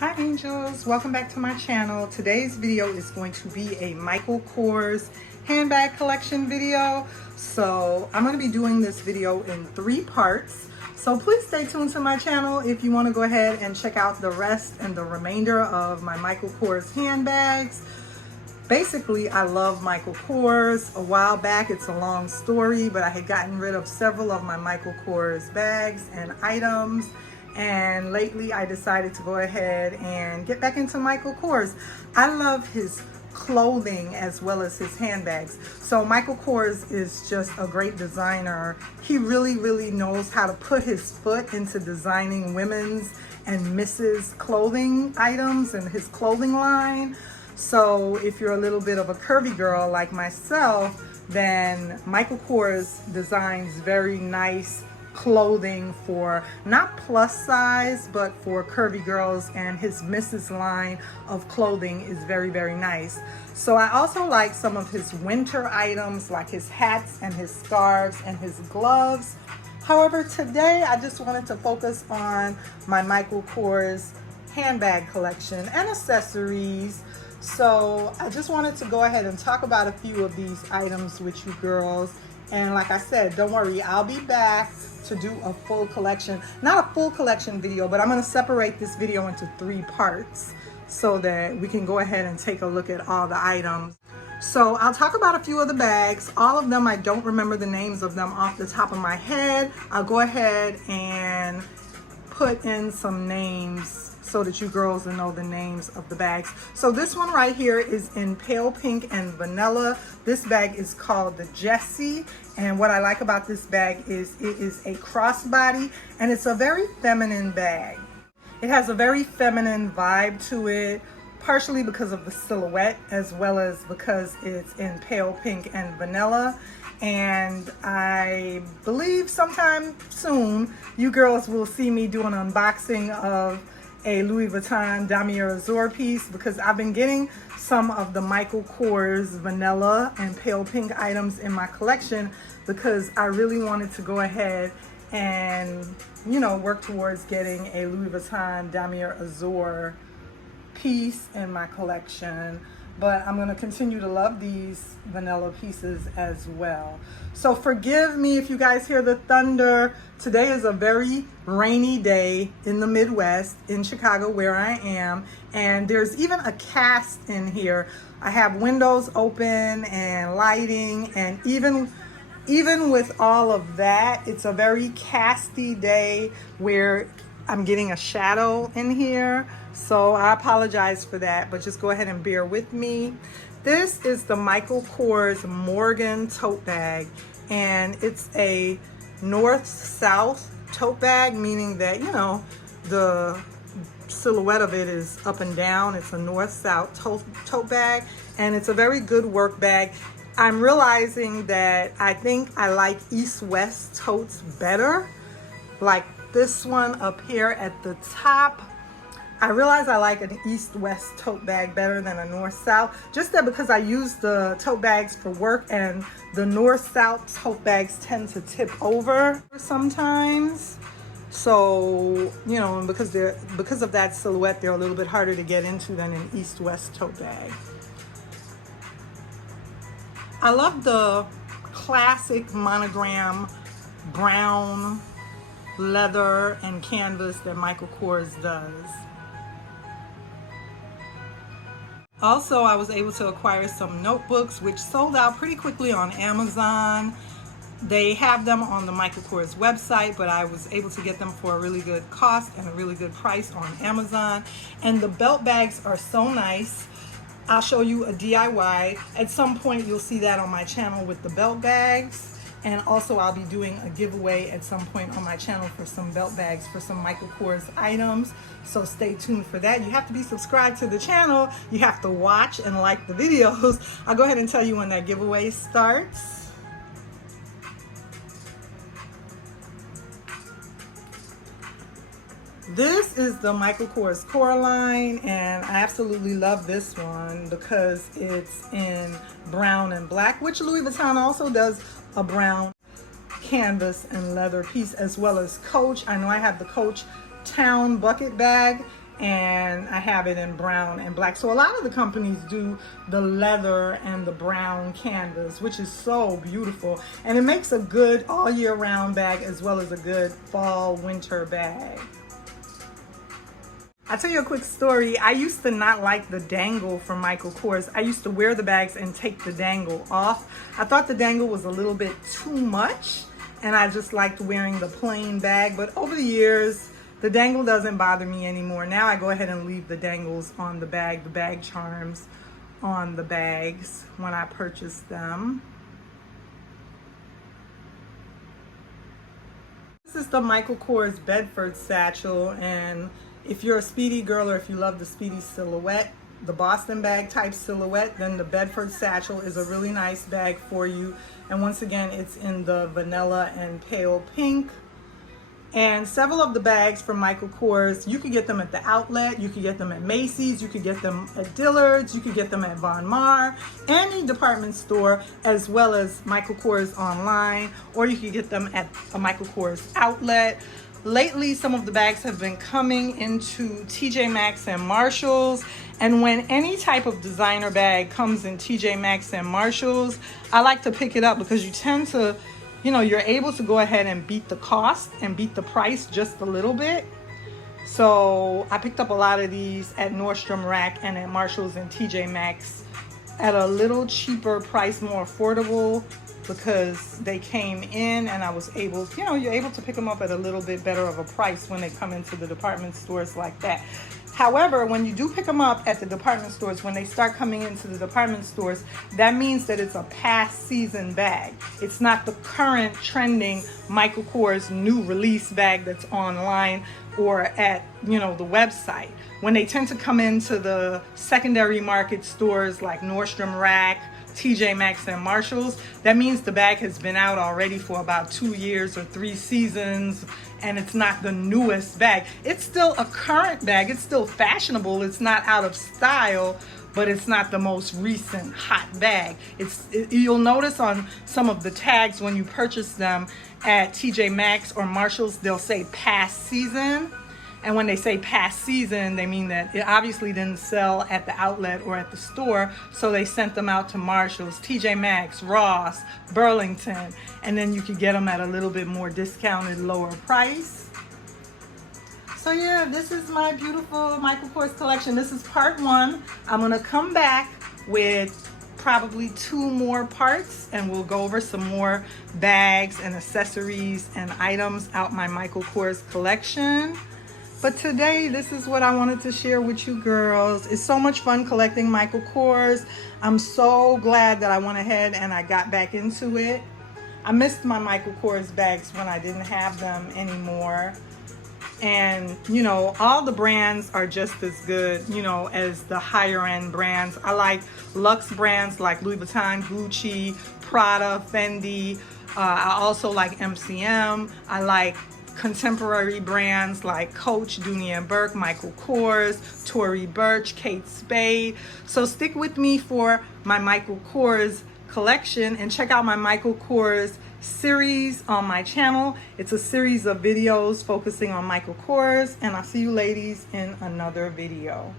Hi angels, welcome back to my channel. Today's video is going to be a Michael Kors handbag collection video. So I'm going to be doing this video in 3 parts. So please stay tuned to my channel if you want to go ahead and check out the rest and the remainder of my Michael Kors handbags. Basically, I love Michael Kors. A while back, it's a long story, but I had gotten rid of several of my Michael Kors bags and items. And lately I decided to go ahead and get back into Michael Kors. I love his clothing as well as his handbags. So Michael Kors is just a great designer. He really knows how to put his foot into designing women's and Mrs. clothing items and his clothing line. So if you're a little bit of a curvy girl like myself, then Michael Kors designs very nice clothing for not plus size but for curvy girls, and his Mrs. line of clothing is very nice. So I also like some of his winter items like his hats and his scarves and his gloves. However, today I just wanted to focus on my Michael Kors handbag collection and accessories. So I just wanted to go ahead and talk about a few of these items with you girls. And like I said, don't worry, I'll be back to do a full collection. Not a full collection video, but I'm going to separate this video into 3 parts so that we can go ahead and take a look at all the items. So I'll talk about a few of the bags. All of them, I don't remember the names of them off the top of my head. I'll go ahead and put in some names so that you girls will know the names of the bags. So this one right here is in pale pink and vanilla. This bag is called the Jessie, and what I like about this bag is it is a crossbody and it's a very feminine bag. It has a very feminine vibe to it, partially because of the silhouette as well as because it's in pale pink and vanilla. And I believe sometime soon you girls will see me do an unboxing of a Louis Vuitton Damier Azur piece, because I've been getting some of the Michael Kors vanilla and pale pink items in my collection because I really wanted to go ahead and, you know, work towards getting a Louis Vuitton Damier Azur piece in my collection. But I'm going to continue to love these vanilla pieces as well. So forgive me if you guys hear the thunder. Today is a very rainy day in the Midwest, in Chicago where I am. And there's even a cast in here. I have windows open and lighting, and even with all of that, it's a very casty day where I'm getting a shadow in here. So I apologize for that, but just go ahead and bear with me. This is the Michael Kors Morgan tote bag, and it's a north-south tote bag, meaning that, you know, the silhouette of it is up and down. It's a north-south tote bag, and it's a very good work bag. I'm realizing that I think I like east-west totes better, like this one up here at the top. I realize I like an east-west tote bag better than a north-south, just that because I use the tote bags for work, and the north-south tote bags tend to tip over sometimes. So, you know, because of that silhouette, they're a little bit harder to get into than an east-west tote bag. I love the classic monogram brown leather and canvas that Michael Kors does. Also, I was able to acquire some notebooks which sold out pretty quickly on Amazon. They have them on the Michael Kors website, but I was able to get them for a really good cost and a really good price on Amazon. And the belt bags are so nice. I'll show you a DIY. At some point, you'll see that on my channel with the belt bags. And also I'll be doing a giveaway at some point on my channel for some belt bags for some Michael Kors items. So stay tuned for that. You have to be subscribed to the channel. You have to watch and like the videos. I'll go ahead and tell you when that giveaway starts. This is the Michael Kors Coraline, and I absolutely love this one because it's in brown and black, which Louis Vuitton also does a brown canvas and leather piece, as well as Coach. I know I have the Coach Town bucket bag, and I have it in brown and black. So a lot of the companies do the leather and the brown canvas, which is so beautiful. And it makes a good all year round bag as well as a good fall winter bag. I'll tell you a quick story. I used to not like the dangle from Michael Kors. I used to wear the bags and take the dangle off. I thought the dangle was a little bit too much, and I just liked wearing the plain bag. But over the years, the dangle doesn't bother me anymore. Now I go ahead and leave the dangles on the bag charms on the bags when I purchase them. This is the Michael Kors Bedford Satchel, and if you're a speedy girl or if you love the speedy silhouette, the Boston bag type silhouette, then the Bedford Satchel is a really nice bag for you. And once again, it's in the vanilla and pale pink. And several of the bags from Michael Kors, you could get them at the outlet, you could get them at Macy's, you could get them at Dillard's, you could get them at Von Maur, any department store, as well as Michael Kors online, or you could get them at a Michael Kors outlet. Lately, some of the bags have been coming into TJ Maxx and Marshalls. And when any type of designer bag comes in TJ Maxx and Marshalls, I like to pick it up because you tend to, you're able to go ahead and beat the cost and beat the price just a little bit. So I picked up a lot of these at Nordstrom Rack and at Marshalls and TJ Maxx at a little cheaper price, more affordable, because they came in and I was able, you're able to pick them up at a little bit better of a price when they come into the department stores like that. However, when you do pick them up at the department stores, when they start coming into the department stores, that means that it's a past season bag. It's not the current trending Michael Kors new release bag that's online or at, the website. When they tend to come into the secondary market stores like Nordstrom Rack, TJ Maxx and Marshalls, that means the bag has been out already for about 2 years or 3 seasons, and it's not the newest bag. It's still a current bag, it's still fashionable, it's not out of style, but it's not the most recent hot bag. You'll notice on some of the tags when you purchase them at TJ Maxx or Marshalls, they'll say past season. And when they say past season, they mean that it obviously didn't sell at the outlet or at the store, so they sent them out to Marshalls, TJ Maxx, Ross, Burlington, and then you could get them at a little bit more discounted, lower price. So yeah, this is my beautiful Michael Kors collection. This is part 1. I'm gonna come back with probably 2 more parts, and we'll go over some more bags and accessories and items out my Michael Kors collection. But today, this is what I wanted to share with you girls. It's so much fun collecting Michael Kors. I'm so glad that I went ahead and I got back into it. I missed my Michael Kors bags when I didn't have them anymore. And, all the brands are just as good, as the higher end brands. I like luxe brands like Louis Vuitton, Gucci, Prada, Fendi. I also like MCM. I like contemporary brands like Coach, Dooney & Burke, Michael Kors, Tory Burch, Kate Spade. So stick with me for my Michael Kors collection and check out my Michael Kors series on my channel. It's a series of videos focusing on Michael Kors, and I'll see you ladies in another video.